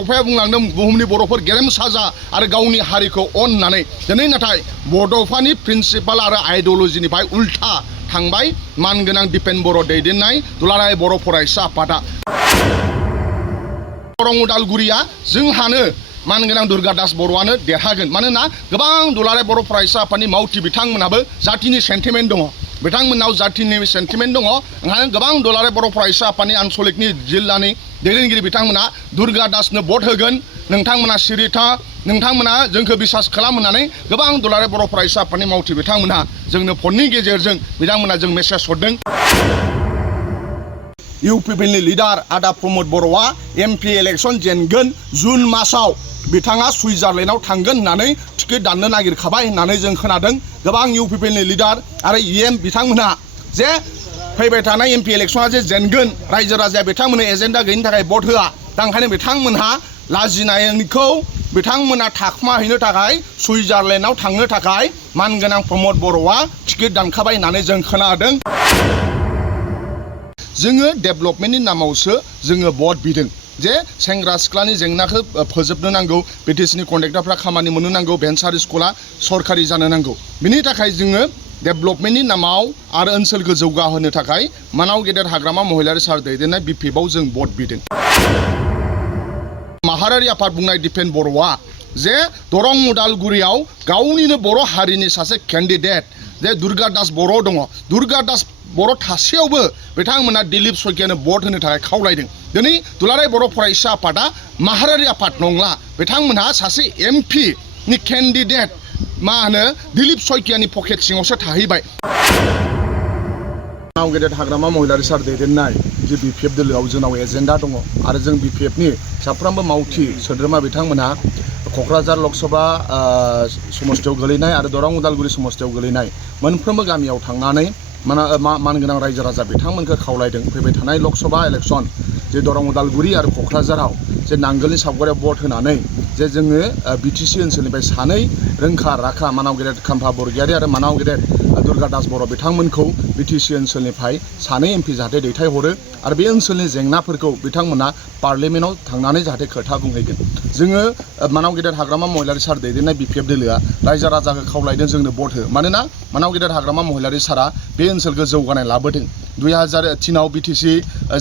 बड'फाया बुंलांदों बुहुमनि बर'फोर गेरेमसा जा आरो गावनि हारिखौ अननानै दिनै नाथाय बड'फानि प्रिन्सिपाल आरो आइडिय'लजिनिफ्राय उल्था थांबाय मानगोनां दिपेन बर' दैदेननाय दुलाराय बर' फरायसा आफादा। दरं उदालगुरिया जोंहानो मानगोनां दुर्गा दास बर'आनो देरहागोन। मानोना गोबां दुलाराय बर' फरायसा आफादनि मावथि बिथांमोनाबो जातिनि सेन्टिमेन्ट दङ, बिथांमोननाव जातिनि सेन्टिमेन्ट दङ। ओंखायनो गोबां दुलाराय बर' फरायसा आफादनि आनसलिकनि जिल्लानि दैदेनगिरि बिथांमोना दुर्गा दासनो भट होगोन, नोंथांमोना सिरिथा, नोंथांमोना जोंखौ बिसास खालाम होननानै गोबां दुलाराय बर' फरायसा आफादनि मावथि बिथांमोना जोंनो फननि गेजेरजों बिथांमोना जों मेसेज हरदों। इउपिपिएलनि लिडार आदा प्रमद बर'आ एमपि इलेक्सन जेनगोन, जुन मासाव बिथाङा सुइजारलेण्डआव थांगोन होननानै टिकेट दाननो नागिरखाबाय होननानै जों खोनादों। गोबां इउपिपिएलनि लिडार आरो इएम बिथांमोनहा जे फैबाय थानाय एमपि इलेक्सना जे जेनगोन, रायजो राजाया बिथांमोननो एजेन्डा गैयिनि थाखाय भट होआ। दा ओंखायनो बिथांमोनहा लाजिनायखौ बिथांमोना थाखुमाहैनो थाखाय सुइजारलेण्डआव थांनो थाखाय मानगोनां प्रमद बर'आ टिकेट दानखाबाय होननानै जों खोनादों। जोङो डेभेलपमेन्टनि नामावसो जोङो भट बिदों जे सेंग्रा सिख्लानि जेंनाखौ फोजोबनो नांगौ, बिटिसिनि कन्ट्रेक्टरफ्रा खामानि मोननो नांगौ, भेन्सार स्कुला सरकारि जानो नांगौ। बिनि थाखाय जोङो डेभेलपमेन्टनि नामाव आरो ओनसोलखौ जौगाहोनो थाखाय मानाव गेदेर हाग्रामा महिलारि सार दैदेननाय बिपिएफआव जों भट बिदों। माहारियारि आफाद बुंनाय दिपेन बर'आ जे दरं उदालगुरियाव गावनिनो बर' हारिनि सासे केन्डिडेट जे दुर्गा दास बर' दङ, दुर्गा दास बर' थासेयावबो बिथांमोना दिलीप सयकियानो भट होनो थाखाय खावलायदों। दिनै दुलाराय बर' फरायसा आफादा माहारियारि आफाद नंला, बिथांमोनहा सासे एमपि नि केन्डिडेट मा होनो दिलीप सयकियानि पकेट सिङावसो थाहैबाय। मानाव गेदेर हाग्रामा महिलारि सार दैदेननाय जे बिपिएफ दोलोआव जोंनाव एजेन्डा दङ आरो जों बिपिएफनि साफ्रोमबो मावथि सोद्रोमा बिथांमोनहा क'क्राझार लकसभा समस्तियाव गोलैनाय आरो दरं उदालगुरि समस्तियाव गोलैनाय मोनफ्रोमबो गामियाव थांनानै मानगोनां रायजो राजा बिथांमोनखौ खावलायदों फैबाय थानाय लकसभा इलेक्सन जे दरं उदालगुरि आरो क'क्राझाराव जे नांगोलनि सावगारियाव भट होनानै जे जोङो बिटिसि ओनसोलनिफ्राय सानै रोंखा राखा मानाव गेदेर खाम्फा बरगयारि आरो मानाव गेदेर दुर्गा दास बर' बिथांमोनखौ बिटिसि ओनसोलनिफ्राय सानै एमपि जाहाथे दैथायहरो आरो बे ओनसोलनि जेंनाफोरखौ बिथांमोना पार्लियामेन्टआव थांनानै जाहाथे खोथा बुंहैगोन। जोङो मानाव गेदेर हाग्रामा महिलारि सार दैदेननाय बिपिएफ दोलोआ रायजो राजाखौ खावलायदों जोंनो भट हो। मानोना मानाव गेदेर हाग्रामा महिलारि सारा बे ओनसोलखौ जौगानाय लाबोदों। 2003आव बिटिसि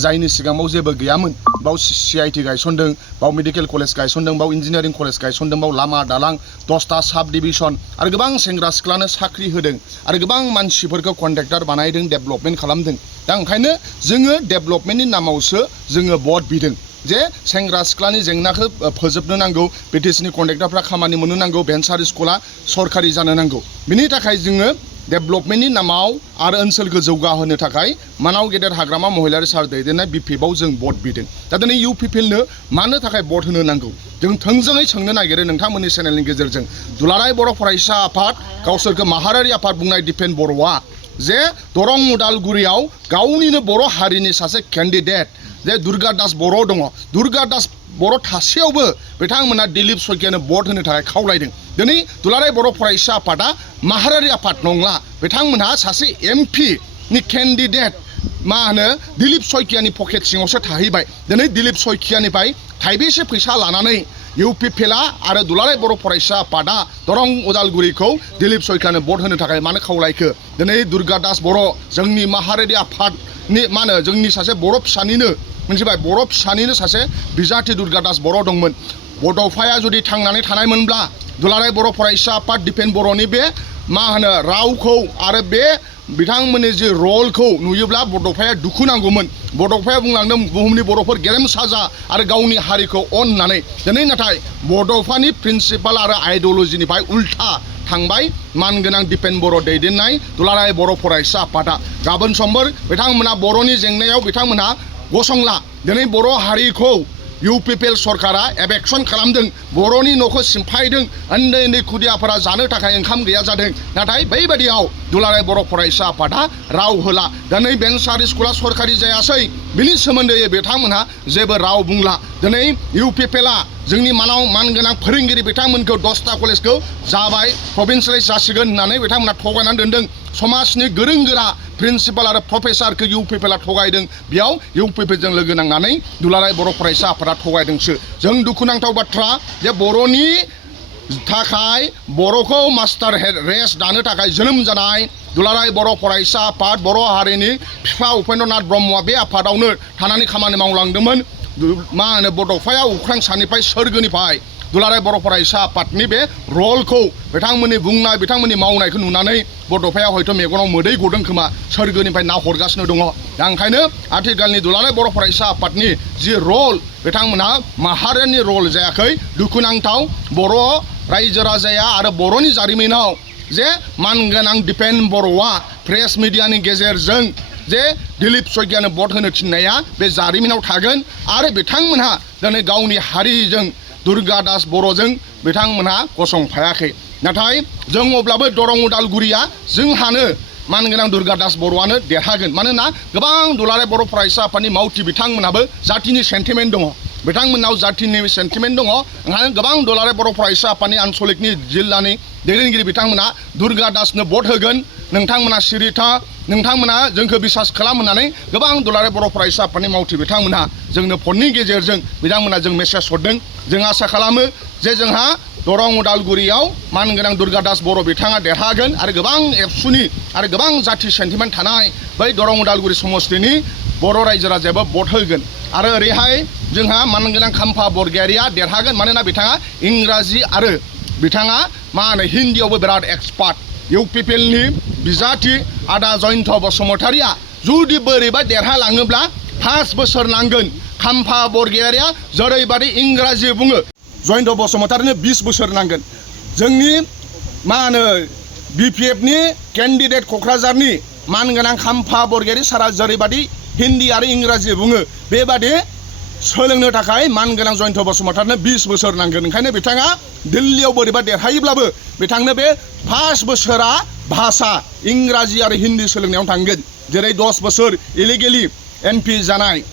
जायनि सिगाङाव जेबो गैयामोन, बाव CIT गायसनदों, बाव मेडिकेल कलेज गायसनदों, बाव इन्जिनियारिं कलेज गायसनदों, बाव लामा दालां 10टा साब डिभिसन आरो गोबां सेंग्रा सिख्लानो साख्रि होदों आरो गोबां मानसिफोरखौ कन्ट्रेक्टर बानायदों, डेभेलपमेन्ट खालामदों। दा ओंखायनो जोङो डेभेलपमेन्टनि नामावसो जोङो भट बिदों जे सेंग्रा सिख्लानि जेंनाखौ फोजोबनो नांगौ, बिटिसिनि कन्ट्रेक्टरफ्रा खामानि मोननो नांगौ, भेन्सार स्कुला सरकारि जानो नांगौ। बिनि थाखाय जोङो डेभेलपमेन्टनि नामाव आरो ओनसोलखौ जौगाहोनो थाखाय मानाव गेदेर हाग्रामा महिलारि सार दैदेननाय बिपिएफआव जों भट बिदों। दा दिनै इउपिपिएलनो मानो थाखाय भट होनो नांगौ जों थोंजोङै सोंनो नागिरो नोंथांमोननि चेनेलनि गेजेरजों। दुलाराय बर' फरायसा आफाद गावसोरखौ माहारियारि आफाद बुंनाय दिपेन बर'आ जे दरं उदालगुरियाव गावनिनो बर' हारिनि सासे केन्डिडेट जे दुर्गा दास बर' दङ, दुर्गा दास बर' थासेयावबो बिथांमोना दिलीप सयकियानो भट होनो थाखाय खावलायदों। दिनै दुलाराय बर' फरायसा आफादा माहारियारि आफाद नंला, बिथांमोनहा सासे एमपि नि केन्डिडेट मा होनो दिलीप सयकियानि पकेट सिङावसो थाहैबाय। दिनै दिलीप सयकियानिफ्राय थाइबेसे फैसा लानानै इउपिपिएलआ आरो दुलाराय बर' फरायसा आफादा दरं उदालगुरिखौ दिलीप सयकियानो भट होनो थाखाय मानो खावलायखो? दिनै दुर्गा दास बर' जोंनि माहारियारि आफादनि मा होनो जोंनि सासे बर' फिसानिनो मोनथिबाय, बर' फिसानिनो सासे बिजाथि दुर्गा दास बर' दंमोन। बड'फाया जुदि थांनानै थानायमोनब्ला दुलाराय बर' फरायसा आफाद दिपेन बर'नि बे मा होनो रावखौ आरो बे बिथांमोननि जे रलखौ नुयोब्ला बड'फाया दुखु नांगौमोन। बड'फाया बुंलांदों बुहुमनि बर'फोर गेरेमसा जा आरो गावनि हारिखौ अननानै। दिनै नाथाय बड'फानि प्रिन्सिपाल आरो आइडिय'लजिनिफ्राय उल्था थांबाय मानगोनां दिपेन बर' दैदेननाय दुलाराय बर' फरायसा आफादा। गाबोन समफोर बिथांमोना बर'नि जेंनायाव बिथांमोनहा गसंला। दिनै बर' हारिखौ इउपिपिएल सरकारा एबेक्सन खालामदों, बर'नि न'खौ सिमफायदों, उन्दै उन्दै खुदियाफोरा जानो थाखाय ओंखाम गैया जादों। नाथाय बैबादियाव दुलाराय बर' फरायसा आफादा राव होला। दिनै भेन्सार स्कुला सरकारि जायासै, बिनि सोमोन्दै बिथांमोनहा जेबो राव बुंला। दिनै इउपिपिएलआ जोंनि मानगोनां फोरोंगिरि बिथांमोनखौ 10टा कलेजखौ जाबाय प्रभिन्सियेलाइज जासिगोन होननानै बिथांमोना थगायनानै दोनदों समाजनि गोरों गोरा प्रिन्सिपाल आरो प्रफेसारखौ इउपिपिएलआ थगायदों बेयाव इउपिपिएलजों लोगो नांनानै दुलाराय बर' फरायसा आफादा थगायदोंसो जों दुखुनांथाव बाथ्रा जे बर'नि थाखाय बर'खौ मास्टार रेस दानो थाखाय जोनोम जानाय दुलाराय बर' फरायसा आफाद बर' हारिनि बिफा उपेन्द्रनाथ ब्रह्मआ बे आफादावनो थानानै खामानि मावलांदोंमोन मा होनो बड'फाया अख्रां सानिफ्राय सोरगोनिफ्राय दुलाराय बर' फरायसा आफादनि बे रलखौ बिथांमोननि बुंनाय बिथांमोननि मावनायखौ नुनानै बड'फाया हयथ' मेगनाव मोदै गदों खोमा सोरगोनिफ्राय नाहरगासिनो दङ दा ओंखायनो आथिखालनि दुलाराय बर' फरायसा आफादनि जि रल बिथांमोनहा माहारियानि रल जायाखै दुखुनांथाव बर' रायजो राजाया आरो बर'नि जारिमिनाव जे मानगोनां दिपेन बर'आ प्रेस मिडियानि गेजेरजों जे दिलीप शइकियानो भट होनो थिननाया बे जारिमिनाव थागोन आरो बिथांमोनहा दिनै गावनि हारिजों दुर्गा दास बर'जों बिथांमोनहा गसंफायाखै नाथाय जों अब्लाबो दरं उदालगुरिया जोंहानो मानगोनां दुर्गा दास बर'आनो देरहागोन मानोना गोबां दुलाराय बर' फरायसा आफादनि मावथि बिथांमोनाबो जातिनि सेन्टिमेन्ट दङ बिथांमोननाव जातिनि सेन्टिमेन्ट दङ ओंखायनो गोबां दुलाराय बर' फरायसा आफादनि आनसलिकनि जिल्लानि दैदेनगिरि बिथांमोना दुर्गा दासनो भट होगोन नोंथांमोना सिरिथा नोंथांमोना जोंखौ बिसास खालाम होननानै गोबां दुलाराय बर' फरायसा आफादनि मावथि बिथांमोनहा जोंनो फननि गेजेरजों बिथांमोना जों मेसेज हरदों जों आसा खालामो जे जोंहा दरं उदालगुरियाव मानगोनां दुर्गा दास बर' बिथाङा देरहागोन आरो गोबां एबसुनि आरो गोबां जाति सेन्टिमेन्ट थानाय बै दरं उदालगुरि समस्तिनि बर' रायजो राजायाबो भट होगोन आरो ओरैहाय जोंहा मानगोनां खाम्फा बरगयारिया देरहागोन मानोना बिथाङा इंराजि आरो बिथाङा मा होनो हिन्दीयावबो बिराद एक्सपार्ट इउपिपिएलनि बिजाथि आदा जयन्त बसुमतारिया जुदि बोरैबा देरहालाङोब्ला 5 बोसोर नांगोन खाम्फा बरगयारिया जेरैबादि इंराजि बुङो जयन्त बसुमतारिनो 20 बोसोर नांगोन जोंनि मा होनो बिपिएफनि केन्डिडेट क'क्राझारनि मानगोनां खाम्फा बरगयारि सारा जेरैबादि हिन्दी आरो इंराजि बुङो बेबादि सोलोंनो थाखाय मानगोनां जयन्त बसुमतारिनो 20 बोसोर नांगोन ओंखायनो बिथाङा दिल्लीयाव बोरैबा देरहायोब्लाबो बिथांनो बे 5 बोसोरा भाषा इंराजि आरो हिन्दी सोलोंनायाव थांगोन जेरै 10 बोसोर इलिगेलि एमपि जानाय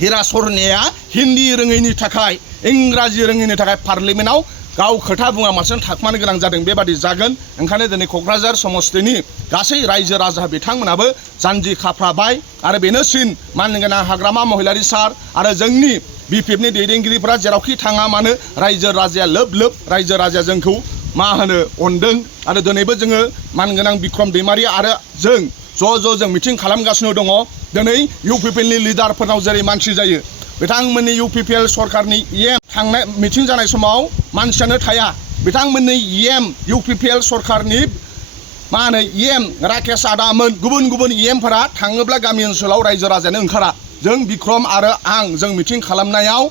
हिरा सरनेया हिन्दी रोङैनि थाखाय इंराजि रोङैनि थाखाय पार्लिमेन्टआव गाव खोथा बुङामालासिनो थाखुमानो गोनां जादों बेबादि जागोन ओंखायनो दिनै क'क्राझार समस्तिनि गासै रायजो राजा बिथांमोनाबो जानजि खाफ्राबाय आरो बेनोसिन मानगोनां हाग्रामा महिलारि सार आरो जोंनि बिपिएफनि दैदेनगिरिफोरा जेरावखि थाङा मानो रायजो राजाया लोब लोब रायजो राजाया जोंखौ मा होनो अनदों आरो दिनैबो जोङो मानगोनां बिक्रम दैमारि आरो जों ज' मिटिं खालामगासिनो दङ दिनै इउपिपिएलनि लिडारफोरनाव जेरै मानसि जायो बिथांमोननि इउपिपिएल सरकारनि थांनाय मिटिं जानाय समाव मानसियानो थाया बिथांमोननि इउपिपिएल सरकारनि मा होनो राकेश आदामोन गुबुन इएमफोरा थाङोब्ला गामि ओनसोलाव रायजो राजायानो ओंखारा जों बिक्रम आरो आं जों मिटिं खालामनायाव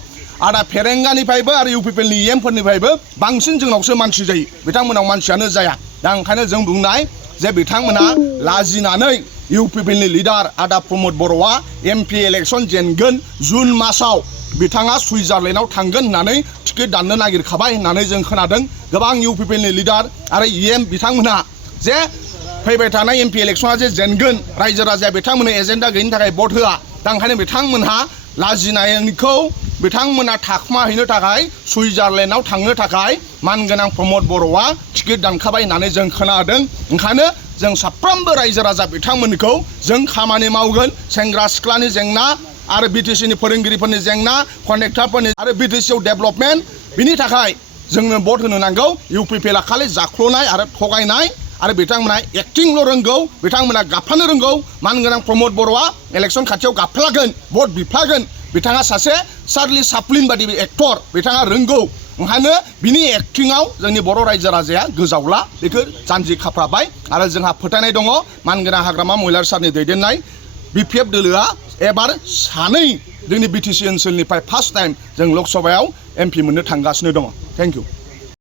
आदा फेरेंगानिफ्रायबो आरो इउपिपिएलनि इएमफोरनिफ्रायबो बांसिन जोंनावसो मानसि जायो बिथांमोनाव मानसियानो जाया दा ओंखायनो जों बुंनाय जे बिथांमोना लाजिनानै इउपिपिएलनि लिडार आदा प्रमद बर'आ एमपि इलेक्सन जेनगोन जुन मासाव बिथाङा सुइजारलेण्डआव थांगोन होननानै टिकेट दाननो नागिरखाबाय होननानै जों खोनादों गोबां इउपिपिएलनि लिडार आरो बिथांमोनहा जे फैबाय थानाय एमपि इलेक्सना जे जेनगोन रायजो राजाया बिथांमोननो एजेन्डा गैयिनि थाखाय भट होआ दा ओंखायनो बिथांमोनहा लाजिनायखौ बिथांमोना थाखुमाहैनो थाखाय सुइजारलेण्डआव थांनो थाखाय मानगोनां प्रमद बर'आ टिकेट दानखाबाय होननानै जों खोनादों ओंखायनो जों साफ्रोमबो रायजो राजा बिथांमोनखौ जों खामानि मावगोन सेंग्रा सिख्लानि जेंना आरो बिटिसिनि फोरोंगिरिफोरनि जेंना कन्ट्रेक्टरफोरनि आरो बिटिसिआव डेभेलपमेन्ट बिनि थाखाय जोंनो भट होनो नांगौ इउपिपिएलआ खालि जाख्ल'नाय आरो थगायनाय आरो बिथांमोना एक्टिंल' रोंगौ बिथांमोना गाबफ्लानो रोंगौ मानगोनां प्रमद बर'आ इलेक्सन खाथियाव गाबफ्लागोन भट बिफ्लागोन बिथाङा सासे चार्ली चाप्लिन बादि एक्टर बिथाङा रोंगौ ओंखायनो बिनि एक्टिंआव जोंनि बर' रायजो राजाया गोजावला बेखौ जानजि खाफ्राबाय आरो जोंहा फोथायनाय दङ मानगोनां हाग्रामा महिलारि सारनि दैदेननाय बिपिएफ दोलोआ एबार सानै जोंनि बिटिसि ओनसोलनिफ्राय फार्स्ट टाइम जों लकसभायाव एमपि मोननो थांगासिनो दङ थेंक इउ